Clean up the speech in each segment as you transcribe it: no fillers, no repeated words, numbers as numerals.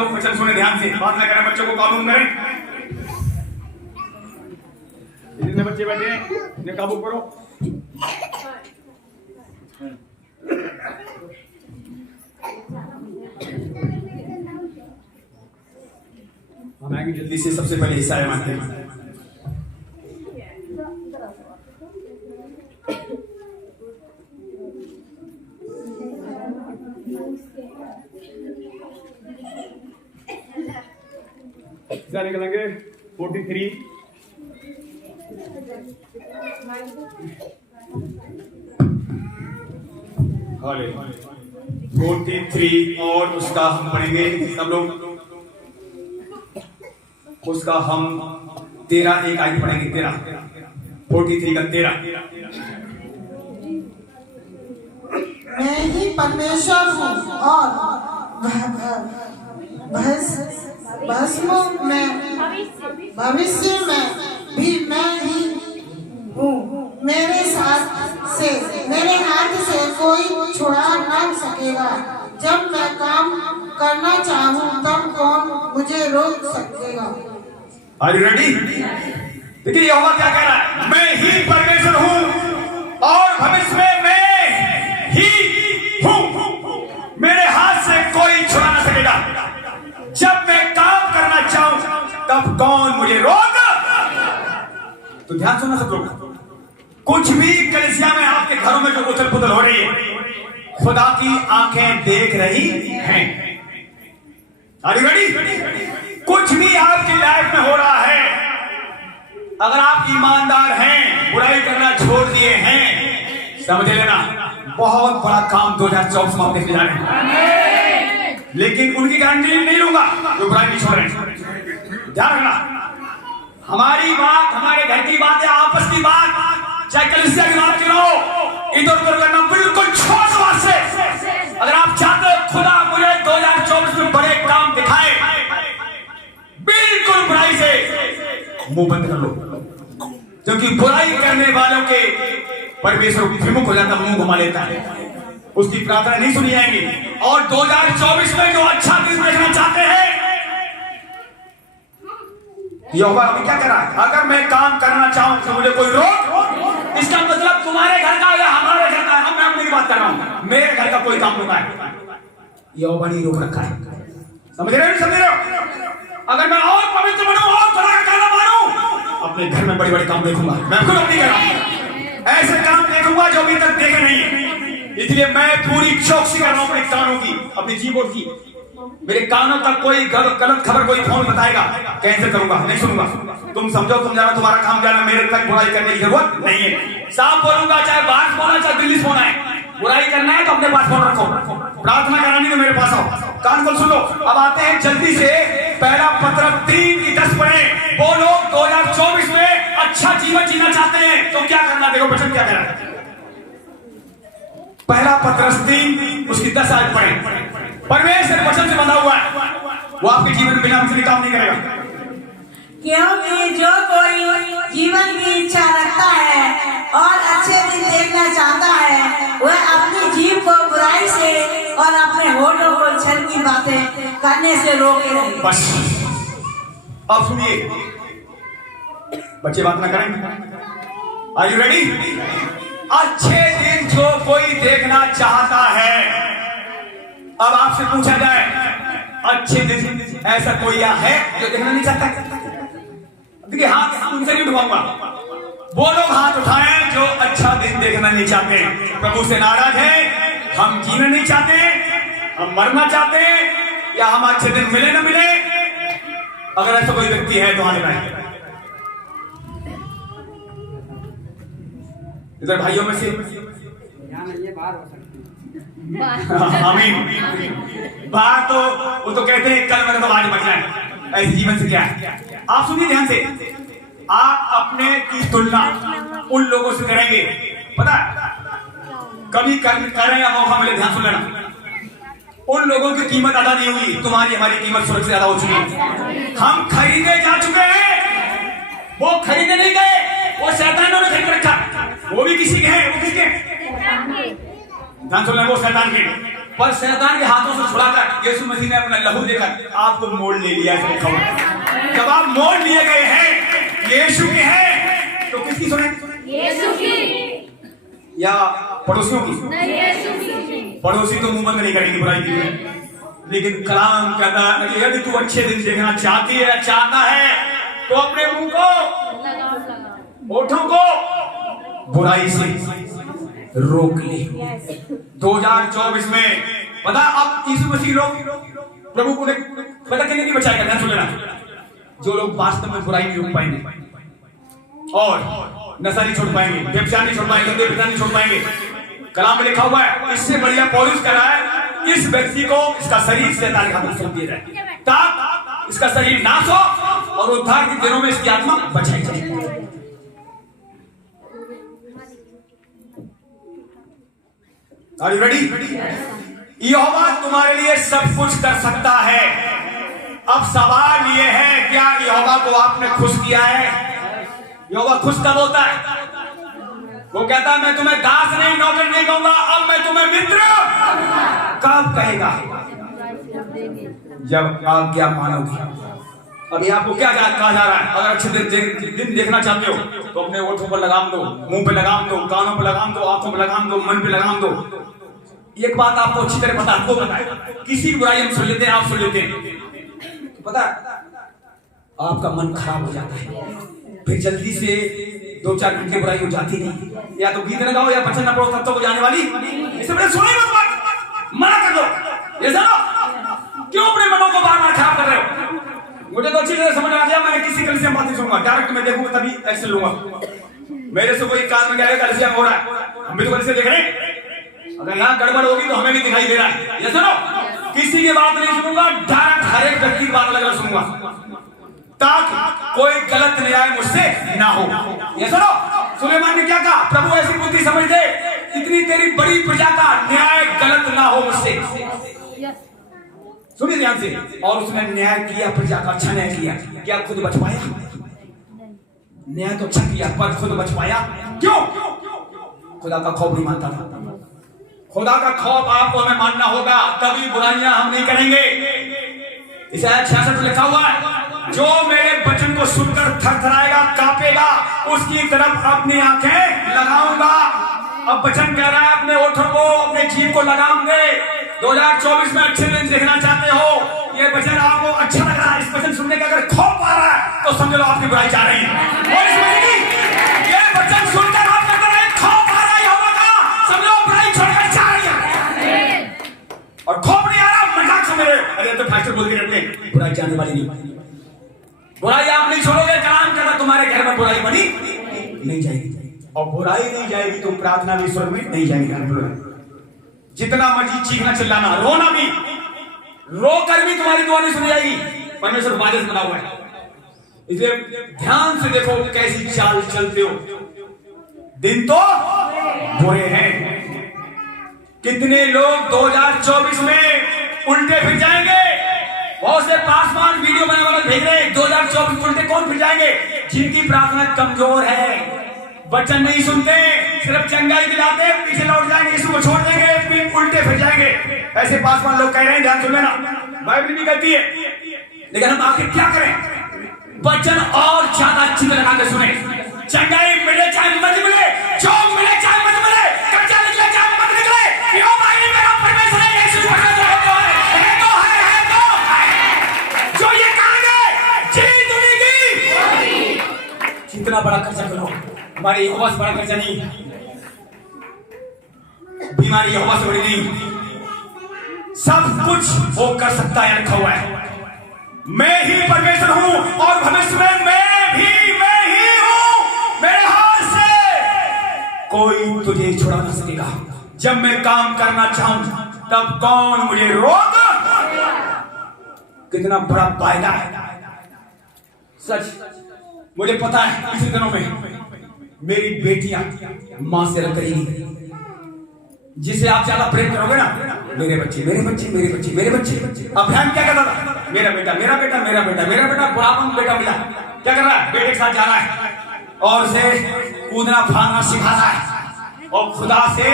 लोग वचन सुने ध्यान से, बात न करें, बच्चों को काबू करें। जितने बच्चे बैठे हैं इन्हें काबू करो। हम आएंगे जल्दी से, सबसे पहले हिस्सा है मानते हैं। हिस्सा निकलेंगे 43 43 और उसका हम पढ़ेंगे सब लोग, उसका हम 13 एक आगे पढ़ेंगे। 43 का 13। मैं ही परमेश्वर हूँ और भविष्य में भी मैं ही हूँ। मेरे हाथ से कोई छुड़ा न सकेगा। जब मैं काम करना चाहूँ तब कौन मुझे रोक सकेगा। Are you ready? देखिए यहोवा क्या कह रहा है, मैं ही परमेश्वर हूँ और भविष्य में मैं ही हूँ। मेरे हाथ से कोई छुड़ा न सकेगा। जब मैं काम करना चाहूँ तब कौन मुझे रोक। तो ध्यान सुनना सब लोग, कुछ भी कलीसिया में आपके घरों में जो उथल पुथल हो रही है, खुदा की आंखें देख रही हैं। Are you ready? कुछ भी आपकी लाइफ में हो रहा है, अगर आप ईमानदार हैं, बुराई करना छोड़ दिए हैं, समझ लेना बहुत बड़ा काम 2024 में आप देखने जा रहे हैं। लेकिन उनकी गारंटी नहीं लूंगा जो बुराई नहीं छोड़ रहे हैं। ध्यान रखना, हमारी बात, हमारे घर की बात है, आपस की बात, चाहे कलीसिया की बात क्यों हो, इधर उधर करना बिल्कुल छोड़ दो बात से। अगर आप चाहते हो खुदा मुझे 2024 में बड़े काम दिखाए, बिल्कुल बुराई से मुंह बंद कर लो, क्योंकि बुराई करने वालों के परमेश्वर विमुख हो जाता, मुंह घुमा लेता है, उसकी प्रार्थना नहीं सुनी जाएंगी। और 2024 में जो अच्छा दिन देखना चाहते हैं, यहोवा अभी क्या कह रहा है, अगर मैं काम करना चाहूं तो मुझे कोई रोक। इसका मतलब तुम्हारे घर का या हमारे घर का, मैं अपनी बात कर रहा हूं, मेरे घर का कोई काम रुका है, यहोवा ने रोक रखा है। समझ रहे हो? अगर मैं और पवित्र बनूं और खुदा का काला मानूं, अपने घर में बड़ी बड़ी काम देखूंगा। मैं खुद अपनी कर रहा हूं, ऐसे काम देखूंगा जो अभी तक देखे नहीं है। इसलिए मैं पूरी चौकसी कर रहा हूं अपने कानों की, अपनी जीभों की। मेरे कानों तक कोई गलत खबर, कोई फोन बताएगा, कैंसिल करूंगा, नहीं सुनूंगा। तुम समझो तुम जाना, तुम्हारा काम जाना, मेरे तक बुराई करने की जरूरत नहीं है। साफ बोलूंगा, चाहे बाहर फोन है, चाहे दिल्ली फोन है, बुराई करना है तो अपने पास फोन रखो, प्रार्थना करानी तो मेरे पास आओ। कान खोल सुन लो। अब आते हैं जल्दी से, पहला पत्र 3 की 10 पढ़े। वो लोग 2024 में अच्छा जीवन जीना चाहते हैं तो क्या करना, देखो वचन क्या कह रहा है। पहला पत्र 3 उसकी 10 आयत पढ़े। परमेश्वर वचन से बंधा हुआ है, वो आपके जीवन में बिना बिजली काम नहीं करेगा। क्योंकि जो कोई जीवन की इच्छा रखता है और अच्छे दिन देखना चाहता है, वह अपनी जीभ को बुराई से और अपने होठों को छल की बातें करने से रोके रहे। बस अब सुनिए, बच्चे बात ना करें। Are you ready? अच्छे दिन जो कोई देखना चाहता है, अब आपसे पूछा जाए अच्छे दिन ऐसा कोई है जो देखना नहीं चाहता? देखिए हाथ उनसे नहीं उठवाऊंगा, वो लोग हाथ उठाएं जो अच्छा दिन देखना नहीं चाहते, प्रभु से नाराज हैं, हम जीना नहीं चाहते, हम मरना चाहते हैं, या हम अच्छे दिन मिले ना मिले। अगर ऐसा कोई व्यक्ति है तो हाथ उठाएं। इधर भाइयों में से आमीन। बाहर तो वो तो कहते हैं कल मेरे तो आज बच जाए, ऐसे जीवन से क्या है। आप सुनिए ध्यान से, आप अपने की तुलना उन लोगों से करेंगे, पता है कभी करें या मौका मिले, ध्यान सुन लेना, उन लोगों की कीमत अदा नहीं हुई, तुम्हारी हमारी कीमत सुरक्षित ज्यादा हो चुकी है। हम खरीदे जा चुके हैं, वो खरीदे नहीं गए, वो शैतानों ने खरीद रखा, वो भी किसी के हैं, वो किसके ध्यान सुन लें, वो शैतान के। पर शैतान के हाथों से छुड़ाकर यीशु मसीह ने अपना लहू देकर आपको मोड़ ले लिया है। जब आप मोड़ लिए गए हैं, यीशु के हैं, तो किसकी सुने? यीशु की या पड़ोसियों की? नहीं, यीशु की। पड़ोसी तो मुंह बंद नहीं करेंगे बुराई की, लेकिन कलाम कहता है कि यदि तू अच्छे दिन देखना चाहती है, चाहता है, तो अपने मुंह को, होठों को बुराई से रोक ले। 2024 में पता अब यीशु मसीह लोग प्रभु को पता कितने की बचाएगा? ध्यान सुन लेना, जो लोग वास्तव में बुराई नहीं रोक पाएंगे और नशा नहीं छोड़ पाएंगे, व्यभिचार नहीं छोड़ पाएंगे, देवता नहीं छोड़ पाएंगे। कलाम में लिखा हुआ है, इससे बढ़िया पौलुस कह रहा है, इस व्यक्ति को इसका शरीर शैतान के हाथ में सौंप दिया जाए ताकि इसका शरीर नाश हो और उद्धार के दिनों में इसकी आत्मा बचाई जाए। Are you ready? यहोवा तुम्हारे लिए सब कुछ कर सकता है। अब सवाल ये है, क्या यहोवा को आपने खुश किया है? यहोवा खुश कब होता है? वो कहता है मैं तुम्हें दास नहीं, नौकर नहीं कहूंगा, अब मैं तुम्हें मित्र कब कहेगा? जब आज्ञा मानोगी। अभी आपको क्या कहा जा रहा है? अगर अच्छे दिन देखना चाहते हो तो अपने ओठों पर लगाम दो, मुंह पे लगाम दो, कानों पे लगाम दो, आंखों पे लगाम दो, मन पे लगाम दो। एक बात आपको अच्छी तरह पता, आपको पता है, किसी की बुराई हम सुन लेते हैं, आप सुन लेते हैं, तो पता आपका मन खराब हो जाता है, फिर जल्दी से 2-4 घंटे बुराई हो जाती नहीं। या तो गीत लगाओ या बचन न पढ़ो, तब तो हो जाने वाली। इससे पहले सुनो मत बात, मना कर दो। ये सुनो, क्यों अपने मनों को बार-बार खराब कर रहे हो? मुझे तो अच्छी तरह समझ आ गया, मैं किसी कल से बात नहीं सुनूंगा, डायरेक्ट मैं देखूंगा तभी एक्शन लूंगा। मेरे से कोई कान में क्या है, कल हो रहा है, हम भी तो कल से देख रहे हैं। अगर यहाँ गड़बड़ होगी तो हमें भी दिखाई दे रहा है। ये सुनो, किसी की बात नहीं सुनूंगा, डायरेक्ट हर एक व्यक्ति की बात अलग सुनूंगा ताकि कोई गलत न्याय मुझसे ना हो। ये सुनो, सुलेमान ने क्या कहा? प्रभु ऐसी बुद्धि समझ दे, इतनी तेरी बड़ी प्रजा का न्याय गलत ना हो मुझसे। सुनिए ध्यान से। और उसने न्याय किया, प्रजा का अच्छा न्याय किया। क्या खुद बच पाया? न्याय तो अच्छा किया, पर खुद बच पाया क्यों? खुदा का खौफ नहीं मानता था। खुदा का खौफ आपको हमें मानना होगा, तभी बुराइयां हम नहीं करेंगे। इसे 66 लिखा हुआ है, जो मेरे वचन को सुनकर थरथराएगा, कांपेगा, उसकी तरफ अपनी आंखें लगाऊंगा। अब वचन कह रहा है, अपने ओठों को, अपने जीभ को लगाम दे। 2024 में अच्छे दिन देखना चाहते हो, ये वचन आपको अच्छा लग रहा है, इस वचन सुनने का अगर खौफ आ रहा है तो समझ लो आपकी बुराई जा रही है। और इस वजह की ये वचन सुनकर आपके अंदर एक खौफ आ रहा है यहोवा का, समझ लो बुराई छोड़कर जा रही है। और खौफ नहीं आ रहा, मजाक समझ रहे हो, अरे तो फास्टर बोलते रहते हैं, बुराई जाने वाली नहीं। बुराई आप नहीं छोड़ोगे, काम करना, तुम्हारे घर में बुराई बनी नहीं जाएगी। और बुराई नहीं जाएगी तो प्रार्थना भी स्वर्ग में नहीं जाएगी। जितना मर्जी चीखना चिल्लाना, रोना भी, रोकर भी तुम्हारी दुआ नहीं सुनी जाएगी। परमेश्वर बारिश बना हुआ है। इसलिए ध्यान से देखो कैसी चाल चलते हो। दिन तो बुरे हैं। कितने लोग 2024 में उल्टे फिर जाएंगे। बहुत से पासवान वीडियो बनाने वाले भेज रहे हैं, 2024 उल्टे कौन फिर जाएंगे? जिनकी प्रार्थना कमजोर है, वचन नहीं सुनते, सिर्फ चंगाई दिलाते, पीछे लौट जाएंगे, यीशु को छोड़ देंगे, फिर उल्टे फिर जाएंगे। ऐसे पासवान लोग कह रहे हैं, ध्यान सुन लेना, बाइबल भी कहती है। लेकिन हम आखिर क्या करें? वचन और ज्यादा अच्छी तरह लगा के सुने। चंगाई मिले चाहे मत मिले, जो मिले चाहे मत मिले, कर्जा निकले चाहे मत निकले, यो भाई मेरा परमेश्वर है, यीशु परमेश्वर है तो है। जो ये कहेंगे जीत मिलेगी। जितना बड़ा खर्चा करो, हमारी यहोवा से बड़ा खर्चा नहीं, बीमारी यहोवा से बड़ी नहीं। सब कुछ वो कर सकता है, लिखा हुआ है, मैं ही परमेश्वर हूं और भविष्य में मैं ही हूं। मेरे हाथ से कोई तुझे छुड़ा ना सकेगा। जब मैं काम करना चाहूं तब कौन मुझे रोक? कितना बड़ा वायदा है। सच मुझे पता है, पिछले दिनों में मेरी बेटियां मां से अलग करेंगी। जिसे आप ज्यादा प्रेम करोगे ना, मेरे बच्चे मेरे बच्चे मेरे बच्चे मेरे बच्चे। अभियान क्या करता था? मेरा बेटा मेरा बेटा मेरा बेटा मेरा बेटा। बुढ़ापा में बेटा मिला, क्या कर रहा है? बेटे के साथ जा रहा है और उसे कूदना फाड़ना सिखाता है और खुदा से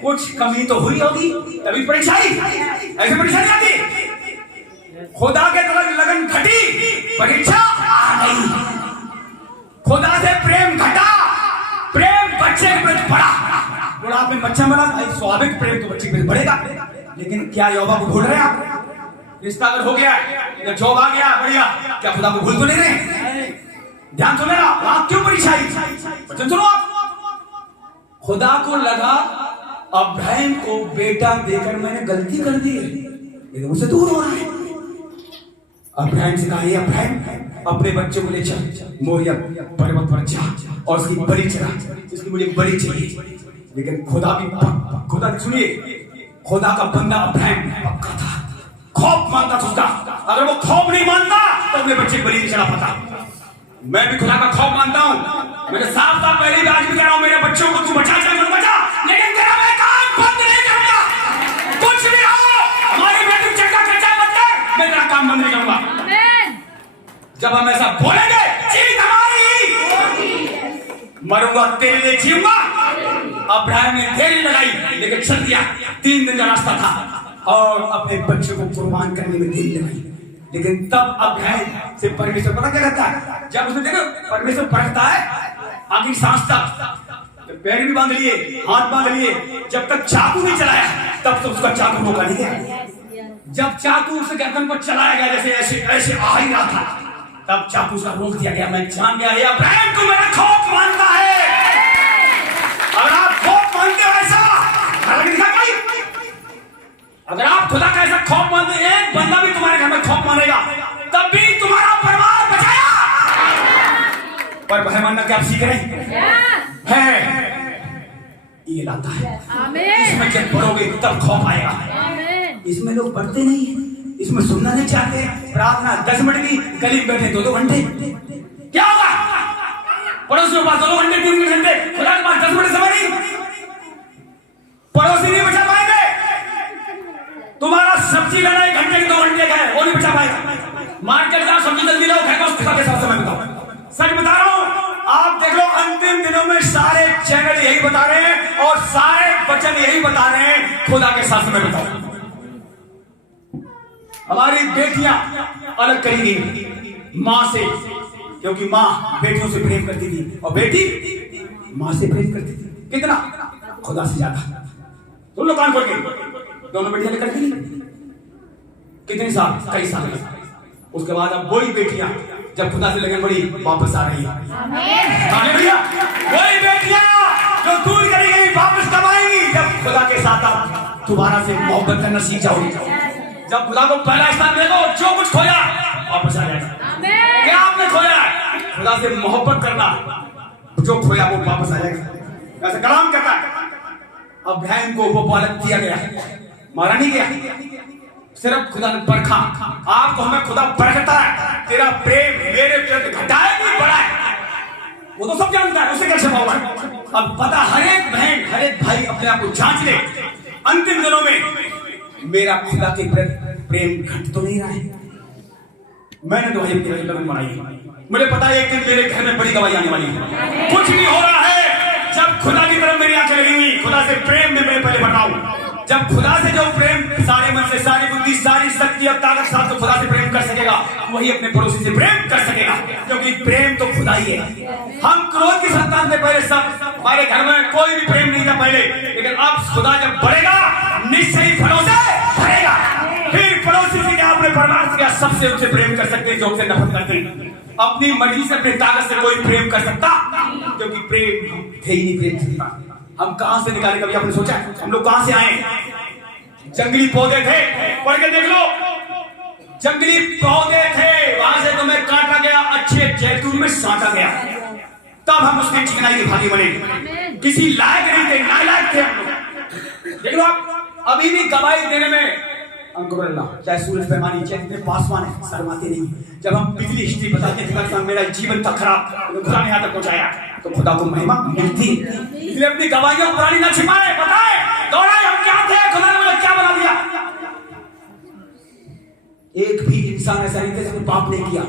कुछ कमी तो हुई होगी तभी परीक्षा आई, ऐसे परीक्षा नहीं आती। खुदा के तरफ लगन घटी, परीक्षा आ गई। खुदा से प्रेम घटा, प्रेम बच्चे के प्रति बढ़ा। बुढ़ापे में बच्चा बना, स्वाभाविक प्रेम तो बच्चे के प्रति बढ़ेगा। लेकिन क्या यहोवा को भूल रहे हैं आप? रिश्ता अगर हो गया, जॉब आ गया, बढ़िया, क्या खुदा को भूल तो नहीं रहे? ध्यान सुने ना, आप क्यों परीक्षा आई? वचन सुनो आप। खुदा को लगा अब्राहम को बेटा देकर मैंने गलती कर दी है, लेकिन उसे दूर हो रहा है। अब्राहम से कहा, अब्राहम अपने बच्चों को ले चल, मोरिया पर्वत पर जा और उसकी बलि चढ़ा, इसकी मुझे बलि चाहिए। लेकिन खुदा सुनिए, खुदा का बंदा अब्राहम पक्का था, खौफ मानता था। अगर वो खौफ नहीं मानता तो अपने बच्चे बलि नहीं चढ़ा पाता। मैं भी खुदा का खौफ मानता हूं। मैंने साफ साफ पहले भी आज भी कह रहा हूं, मेरे बच्चों को तू बचा, लेकिन तेरा मैं काम बंद नहीं करूंगा। कुछ भी हो, हमारी बेटी चक्का खर्चा मत कर, मैं तेरा काम बंद नहीं करूंगा। जब हम ऐसा बोलेंगे, जीत हमारी, मरूंगा तेरे लिए, जीऊंगा। अब्राहम ने देरी लगाई, लेकिन चल दिया। 3 दिन का रास्ता था और अपने बच्चों को कुर्बान करने में देरी लगाई। लेकिन तब अब्राहम से परमेश्वर पता क्या करता है? जब उसने देखो परमेश्वर परखता है आखिरी सांस तक, पैर भी बांध लिए, हाथ बांध लिए, जब तक चाकू नहीं चलाया तब तक उसका चाकू रोका नहीं गया। जब चाकू उसे गर्दन पर चलाया गया, जैसे ऐसे ऐसे आ ही रहा था, तब चाकू उसका रोक दिया गया। मैं जान गया, ये अब्राहम को मेरा खौफ मानता है। अगर आप खौफ मानते हो ऐसा, अगर आप खुदा का ऐसा खौफ मानते हैं, एक बंदा भी तुम्हारे घर में खौफ मानेगा, तब भी तुम्हारा परिवार बचाया। पर भय मानना क्या आप सीख रहे हैं? ये लाता है, इसमें जब पढ़ोगे तब खौफ आएगा। इसमें लोग पढ़ते नहीं है, इसमें सुनना नहीं चाहते। प्रार्थना 10 मिनट की, गली में बैठे 2-2 घंटे, क्या होगा? पड़ोसी के पास 2-2 घंटे, 3 घंटे, खुदा के पास 10 मिनट समय नहीं। पड़ोसी नहीं बचा पाएंगे। तुम्हारा सब्जी लेना 1 घंटे 2 घंटे का है, वो नहीं बचा पाएगा। मार्केट जाओ, सब्जी जल्दी लाओ, घर को खुदा के साथ समय बिताओ। सच बता रहा हूं, आप देख लो अंतिम दिनों में सारे चैनल यही बता रहे हैं और सारे वचन यही बता रहे हैं, खुदा के साथ समय बिताओ। हमारी बेटियां अलग करी गई मां से, क्योंकि मां बेटियों से प्रेम करती थी और बेटी मां से प्रेम करती थी। कितना? खुदा से ज्यादा। तुम लोग कान खोल के, दोनों बेटियां लेकर दी। कितने साल? कई साल। उसके बाद अब वही बेटियां जब खुदा से लगन पड़ी वापस आ रही है। भैया वही बेटियां जो दूर चली गई वापस कब आएंगी? जब खुदा के साथ आप दोबारा से मोहब्बत करना सीख जाओगे। जब खुदा को पहला स्थान दे दो, जो कुछ खोया वापस आ जाएगा। क्या आपने खोया? खुदा से मोहब्बत करना, जो खोया वो वापस आ जाएगा। ऐसे कलाम कहता है अब्राहम को वो बालक दिया गया, मारा नहीं गया, सिर्फ खुदा ने परखा। आपको हमें खुदा परखता है, तेरा प्रेम मेरे प्रति घटा है कि बढ़ा है, वो तो सब जानता है, उसे कैसे पाऊंगा। अब पता हर एक बहन हर एक भाई अपने आप को जांच ले, अंतिम दिनों में मेरा खुदा के प्रति प्रेम घट तो नहीं रहा है। मैंने तो भाई लगन बनाई, मुझे पता है एक दिन मेरे घर में बड़ी गवाही आने वाली है। कुछ नहीं हो रहा है जब खुदा की तरफ मेरी आंखें लगी हुई, खुदा से प्रेम में मैं पहले बढ़ाऊं। जब खुदा से जो प्रेम सारे मन से, सारी बुद्धि, सारी शक्ति और ताकत साथ तो खुदा से प्रेम कर सकेगा, वही अपने पड़ोसी से प्रेम कर सकेगा, क्योंकि प्रेम तो खुदा ही है। हम क्रोध की संतान से पहले सब, हमारे घर में कोई भी प्रेम नहीं था पहले, लेकिन अब खुदा जब बढ़ेगा निश्चय फलों से भरेगा। फिर पड़ोसी से क्या, अपने परिवार से क्या, सबसे उनसे प्रेम कर सकते हैं जो उनसे नफरत करते हैं। अपनी मर्जी से, अपनी ताकत से कोई प्रेम कर सकता, क्योंकि प्रेम थे ही नहीं प्रेम सकता। हम कहां से निकाले? कभी आपने सोचा? हम लोग कहां से आए? जंगली पौधे थे, पढ़ के देख लो, जंगली पौधे थे, वहां से तुम्हें काटा गया, अच्छे जैतून में साटा गया, तब हम उसकी चिकनाई की भागी बने। किसी लायक नहीं थे, नालायक थे हम लोग। देख लो आप, अभी भी गवाही देने में चाहे सूरज पैमानी, चाहे इतने पासवान है, शर्माते नहीं। जब हम पिछली हिस्ट्री बताते थे, मेरा जीवन था खराब, तो खुदा ने यहाँ तक पहुंचाया, तो खुदा को महिमा मिलती। इसलिए अपनी गवाहियां पुरानी ना छिपाए, बताए दोहराए हम क्या थे, खुदा ने मुझे क्या बना दिया। एक भी इंसान ऐसा नहीं था जिसने पाप नहीं किया।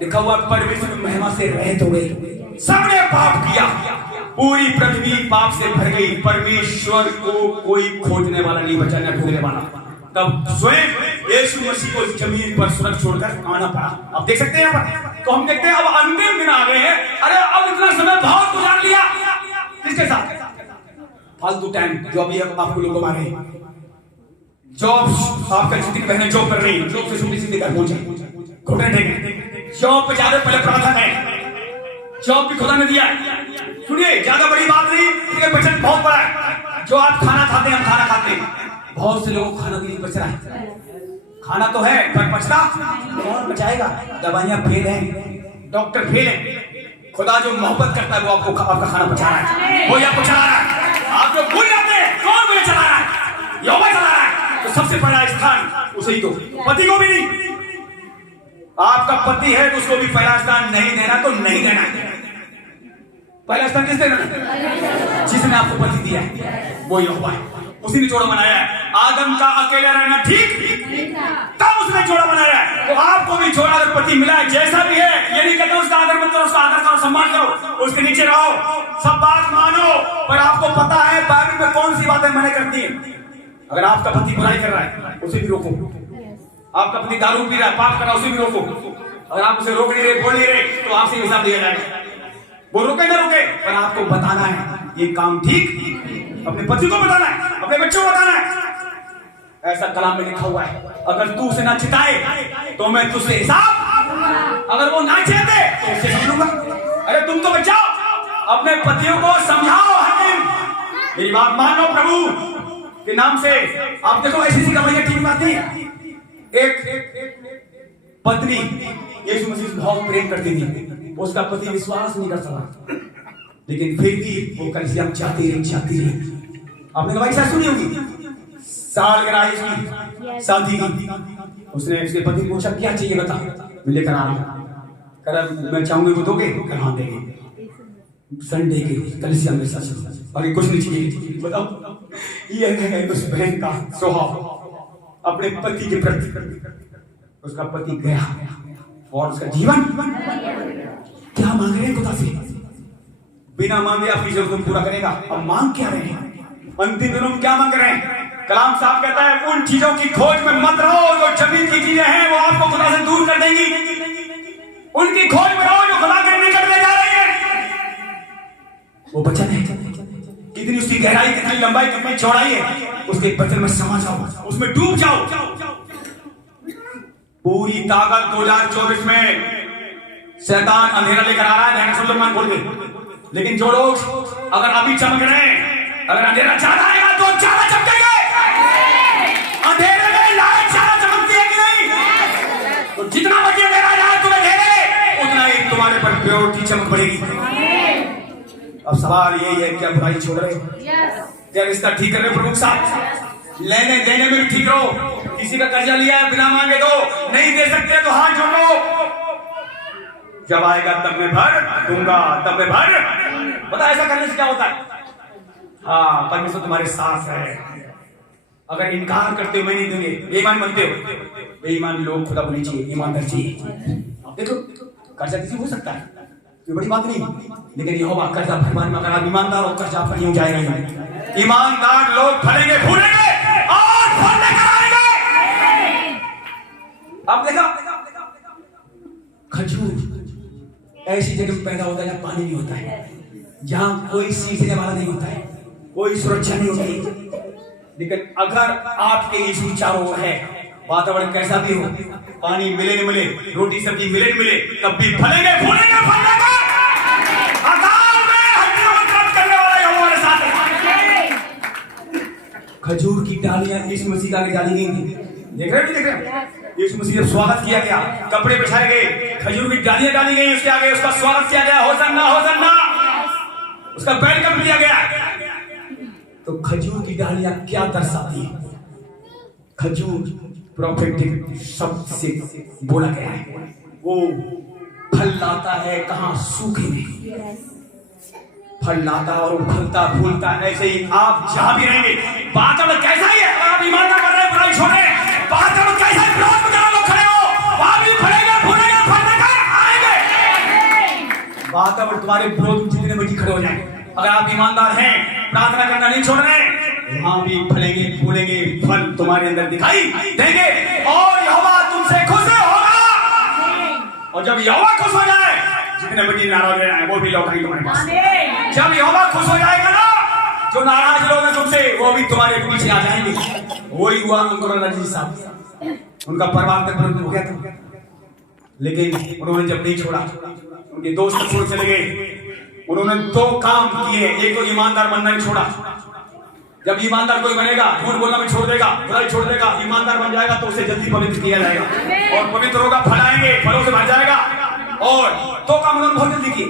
लिखा हुआ परमेश्वर की महिमा से रहित हो गए, सबने पाप किया। पूरी पृथ्वी पाप से भर गई, परमेश्वर को कोई खोजने वाला नहीं बचा, न ढूंढने वाला। तब स्वयं यीशु मसीह को जमीन पर स्वर्ग छोड़कर आना पड़ा। अब देख सकते हैं यहाँ पर, तो हम देखते हैं अब अंतिम दिन आ गए हैं। अरे अब इतना समय बहुत गुजार लिया किसके साथ? फालतू टाइम जो अभी आपको लोग मारे, जॉब आपका जितनी बहनें जॉब कर रही, जॉब से सीधी सीधी घर पहुंचे, घुटने टेके, जॉब पे ज्यादा पहले प्रार्थना है, जॉब भी खुदा ने दिया। सुनिए, ज्यादा बड़ी बात नहीं, इसके बचत बहुत बड़ा है। जो आप खाना खाते हैं, हम खाना खाते हैं, बहुत से लोगों को खाना भी नहीं बच रहा है। खाना तो है पर बचता कौन बचाएगा? दवाइयां फेल हैं, डॉक्टर फेल हैं। खुदा जो मोहब्बत करता है वो आपको आपका खाना बचा रहा है, वो आपको चला रहा है। आप जो भूल जाते हैं कौन मुझे चला रहा है? यहोवा चला रहा है। तो सबसे पहला स्थान उसे ही दो, पति को भी नहीं। आपका पति है तो उसको भी पहला स्थान नहीं देना तो नहीं देना। पहला स्थान किस देना? जिसने आपको पति दिया है वो यहोवा है, उसी ने जोड़ा बनाया है। आदम का अकेला रहना ठीक, तब उसने जोड़ा बनाया है। तो आपको भी जोड़ा अगर पति मिला है, जैसा भी है, ये नहीं कहता उसका आदर मत करो, उसका आदर करो, सम्मान करो, उसके नीचे रहो, सब बात मानो। पर आपको पता है बाइबल में कौन सी बातें मना करती है। अगर आपका पति बुराई कर रहा है उसे भी रोको, आपका पति दारू पी रहा है, पाप कर रहा है, उसे भी रोको। अगर आप उसे रोक नहीं रहे, बोल नहीं रहे, तो आपसे हिसाब दिया जाएगा। वो रोके ना रोके, पर आपको बताना है ये काम ठीक, अपने पति को बताना है, अपने बच्चों को बताना है। ऐसा कलाम में लिखा हुआ है, अगर तू उसे ना चिताए तो मैं तुझसे हिसाब, अगर वो ना चाहते तो उससे समझ लूंगा। अरे तुम तो बचाओ, अपने पतियों को समझाओ। हकीम, मेरी बात मान लो प्रभु के नाम से। आप देखो ऐसी सी कमाइयां ठीक बात नहीं है। एक पत्नी यीशु मसीह से बहुत प्रेम करती थी, उसका पति विश्वास नहीं कर सका, लेकिन फिर भी वो कलीसिया में जाती रही। आपने गवाही शायद सुनी होगी, सालगिरह इसकी शादी की, उसने उसके पति को पूछा क्या चाहिए बता, मैं लेकर आ रहा हूँ। कह मैं चाहूंगी वो दोगे? कहाँ देंगे? संडे के कलीसिया में सच आगे कुछ नहीं चाहिए। बताओ, ये है उस बहन का स्वभाव अपने पति के प्रति। उसका पति गया और उसका जीवन क्या मांग रहे हैं खुदा से? बिना मांगे आपकी जरूरत पूरा करेगा। अब मांग क्या रहे हैं? अंतिम दिनों में क्या मांग रहे हैं? कलाम साहब कहता है उन चीजों की खोज में मत रहो जो जमीन की चीजें हैं, वो आपको खुदा से दूर कर देंगी। उनकी खोज में रहो जो खुदा के निकट ले जा रही है। वो वचन है, कितनी उसकी गहराई, कितनी लंबाई, कितनी चौड़ाई है, उसके वचन में समा जाओ, उसमें डूब जाओ। पूरी ताकत 2024 में शैतान अंधेरा लेकर आ रहा है, सुलेमान बोल के। लेकिन जो लोग अगर अभी चमक रहे हैं, अगर अंधेरा ज्यादा आएगा तो ज्यादा चमकेंगे। अंधेरे में लाइट ज्यादा चमकती है कि नहीं? तो जितना बजे अंधेरा जाए तुम्हें घेरे, उतना ही तुम्हारे पर प्योरिटी चमक बढ़ेगी। अब सवाल यही है, क्या बुराई छोड़ रहे? क्या रिश्ता ठीक कर रहे प्रभु साहब? लेने देने में भी ठीक रहो। किसी का कर्जा लिया है, बिना मांगे दो, नहीं दे सकते तो हाथ जोड़ो। जब आएगा तब मैं भर दूंगा, तब मैं भर। पता ऐसा करने से क्या होता है? हाँ, परमेश्वर तुम्हारे साथ है। अगर इनकार करते हो मैं नहीं दूंगे, बेईमान बनते हो, बेईमान लोग खुदा को नहीं चाहिए, ईमानदार चाहिए। देखो कर्जा किसी हो सकता है, कोई बड़ी बात नहीं, लेकिन यहोवा कर्जा भरवाने में अगर आप ईमानदार हो, कर्जा आपका नहीं हो जाएगा। ईमानदार लोग फलेंगे फूलेंगे और फल लेकर आएंगे। अब देखा, खजूर ऐसी जगह पैदा होता है जहां पानी नहीं होता है, जहां कोई सींचने वाला नहीं होता है, कोई सुरक्षा नहीं होती। लेकिन अगर आपके यीशु चारों ओर है, वातावरण कैसा भी हो, पानी मिले न मिले, रोटी सब्जी मिले न मिले, तब भी फलेंगे फूलेंगे फल लेकर। अकाल में हड्डियों को कट करने वाला यहोवा हमारे साथ है। खजूर की डालियां यीशु मसीह का डाली गई थी, देख रहे हैं? यीशु मसीह जब स्वागत किया गया, कपड़े बिछाए गए, खजूर की डालियां डाली गई, उसके आगे उसका स्वागत किया गया, होसन्ना होसन्ना, उसका वेलकम किया गया। तो खजूर की डालियां क्या दर्शाती है? खजूर प्रोफेटिक शब्द से बोला गया है, वो फल लाता है कहां? सूखे में फल लाता और उफलता फूलता। ऐसे ही आप जहां भी रहेंगे, वातावरण कैसा ही है, आप ईमानदार बन रहे, बुराई छोड़ रहे, वातावरण कैसा है, विरोध में जहां लोग खड़े हो, वहां भी फलेगा फूलेगा फल लेकर आएंगे। वातावरण तुम्हारे विरोध में जितने मर्जी खड़े हो जाएंगे, अगर आप ईमानदार हैं, प्रार्थना करना नहीं छोड़ रहे, वहां भी फलेंगे फूलेंगे, फल तुम्हारे अंदर दिखाई देंगे और यहोवा तुमसे खुश होगा। और जब यहोवा खुश हो जाए, जितने बच्चे नाराज हैं वो भी लौटाई तुम्हारे पास। जब यहोवा खुश हो जाएगा ना, जो नाराज लोग हैं तुमसे वो भी तुम्हारे पीछे आ जाएंगे। वही हुआ अंकुर जी साहब, उनका परिवार तक हो गया था, लेकिन उन्होंने जब नहीं छोड़ा, उनके दोस्त छोड़ चले गए। उन्होंने 2 काम किए, एक तो ईमानदार बनना ही छोड़ा। जब ईमानदार कोई बनेगा, झूठ बोलना भी छोड़ देगा, बुराई छोड़ देगा, ईमानदार बन जाएगा तो उसे जल्दी पवित्र किया जाएगा और पवित्र होगा, फल आएंगे, फलों से भर जाएगा। और 2 काम उन्होंने बहुत जल्दी किए,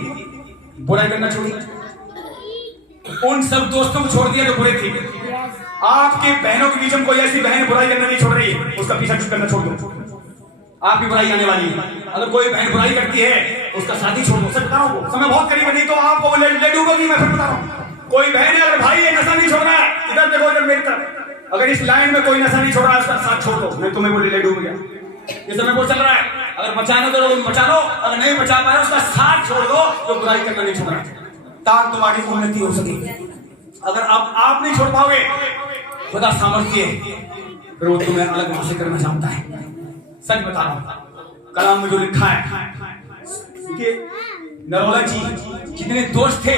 बुराई करना छोड़ी, उन सब दोस्तों को छोड़ दिया जो बुरे थे। आपके बहनों के बीच में कोई ऐसी बहन बुराई करना नहीं छोड़ रही है, उसका पीछा करना छोड़ दो, आपकी बुराई आने वाली है। अगर कोई बहन बुराई करती है, उसका शादी छोड़ दो। सच बता रहा हूं, समय बहुत करीब है, नहीं तो आपको ले डूबोगी। मैं फिर बता रहा हूं, कोई बहन है, अगर भाई है नशा नहीं छोड़ रहा है, इधर देखो, इधर मेरी तरफ, अगर इस लाइन में कोई नशा नहीं छोड़ रहा है, उसका साथ छोड़ दो, नहीं तुम्हें बोले ले डूब गया। ये समय बहुत चल रहा है, अगर बचाना तो बचा लो, अगर नहीं बचा पाए उसका साथ छोड़ दो, तो बुराई करना नहीं छोड़ रहा, ताकि तुम्हारी उन्नति हो सके। अगर आप नहीं छोड़ पाओगे, खुदा सामर्थ्य है, फिर वो तुम्हें अलग वहां से करना चाहता है। सच बता रहा हूं, कलाम में जो लिखा है कि नरोला जी जितने दोस्त थे,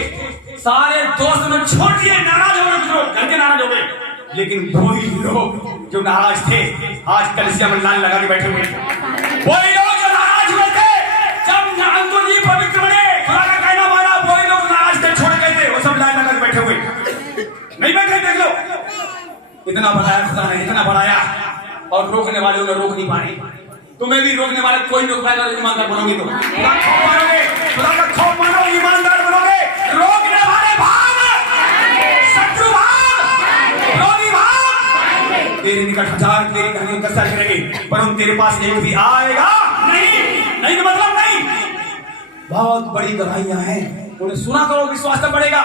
सारे दोस्त ने छोड़ दिए, नाराज हो गए, घर के नाराज हो गए, लेकिन वही लोग जो नाराज थे आज कलिसिया में लाइन लगा के बैठे हुए। वही लोग जो नाराज हुए थे, जब अंकुर जी पवित्र बने, खुदा का कहना माना, वही लोग नाराज थे, छोड़ गए थे, वो सब लाइन लगा के बैठे हुए नहीं बैठे। देख लो, इतना बढ़ाया खुदा ने, इतना बढ़ाया, और रोकने वाले उन्हें रोक नहीं पाए। तुम्हें भी रोकने वाले कोई नहीं रोक पाएगा। ईमानदार बनोगे तो खुदा का खौफ मानो, ईमानदार बनोगे, रोकने वाले भाग, शत्रु भाग, विरोधी भाग, तेरे निकट 1000 तेरी कहानियों का सर करेंगे, पर उन तेरे पास एक भी आएगा नहीं का मतलब नहीं। बहुत बड़ी गवाहियां हैं, उन्हें सुना करो, विश्वास तब बढ़ेगा।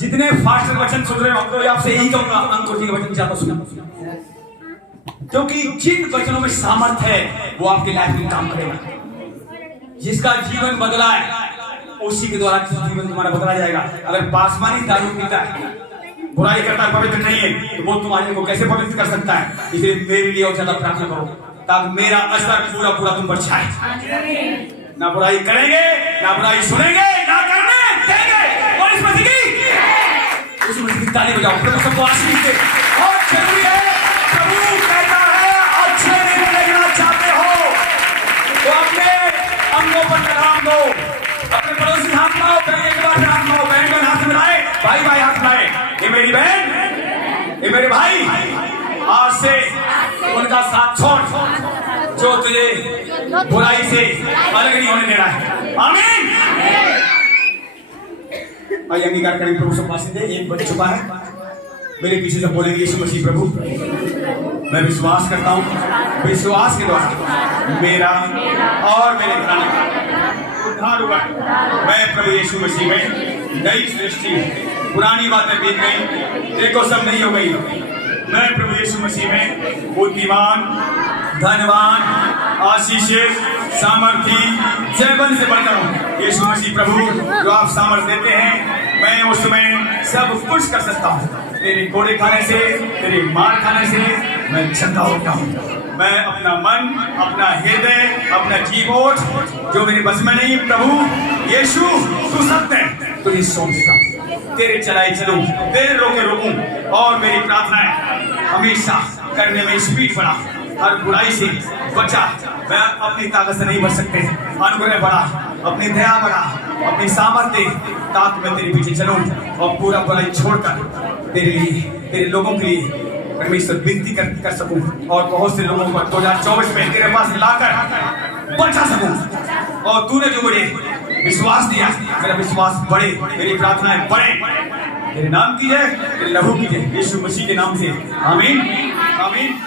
जितने फास्ट वचन सुन रहे हो, तो आपसे यही कहूंगा, अंकुर जी के वचन ज्यादा सुना, क्योंकि जिन वचनों में सामर्थ्य है वो आपके लाइफ में काम करेगा। जिसका जीवन बदला है, उसी के द्वारा जीवन तुम्हारा बदला जाएगा। अगर पासवानी दारू पीता है, बुराई करता है, पवित्र नहीं है, तो वो तुम्हारे को कैसे पवित्र कर सकता है? इसलिए मेरे लिए और ज्यादा प्रार्थना करो, ताकि मेरा असर पूरा तुम पर छाए। ना बुराई करेंगे, ना बुराई सुनेंगे, ना करने देंगे। और इस मसीह की ताली बजाओ, प्रभु सबको आशीष दे। और जरूरी है, प्रभु कहता है, अच्छे दिन देखना चाहते हो तो अपने अंगों पर लगाम दो, अपने पड़ोसी हाथ लाओ, एक बार हाथ लाओ, बहन बहन हाथ मिलाए, भाई हाथ मिलाए। ये मेरी बहन, ये मेरे भाई, आज से उनका साथ छोड़, जो तुझे बुराई से अलग नहीं होने दे रहा है। आमीन। आइए अंगीकार करें, प्रभु सब आशीष दे। एक बज चुका है, मेरे पीछे से बोलेंगे, यीशु मसीह प्रभु, मैं विश्वास करता हूँ, विश्वास के द्वारा मेरा और मेरे घराने का उद्धार हुआ। मैं प्रभु यीशु मसीह में नई सृष्टि, पुरानी बातें बीत गई, देखो सब नहीं हो गई। मैं प्रभु यीशु मसीह में बुद्धिमान, धनवान, आशीषित, सामर्थी, जयबन से बढ़कर हूँ। यीशु मसीह प्रभु, जो आप सामर्थ्य देते हैं, मैं उसमें सब कुछ कर सकता हूँ। तेरे कोड़े खाने से, तेरे मार खाने से मैं चंगा होता हूँ। मैं अपना मन, अपना हृदय, अपना जीवोट जो मेरे बस में नहीं, प्रभु यीशु तू सत्य है, तुझे सौंप देता। तेरे चलाए चलूं, तेरे रोके रोकूं, और मेरी प्रार्थना है हमेशा करने में स्पीड बढ़ा, हर बुराई से बचा। मैं अपनी ताकत से नहीं बच सकते, अनुग्रह बढ़ा, अपनी दया बढ़ा, अपनी सामर्थ्य, ताकि मैं तेरे पीछे चलूं और पूरा बुराई छोड़कर तेरे लिए, तेरे लोगों के लिए परमेश्वर विनती कर सकूं, और बहुत से लोगों को 2024 में तेरे पास लाकर बचा सकूं। और तूने जो मुझे विश्वास दिया, मेरा विश्वास बढ़े, मेरी प्रार्थनाएं बढ़े। तेरे नाम की जय, तेरे लहू की जय, यीशु मसीह के नाम से। आमीन, आमीन।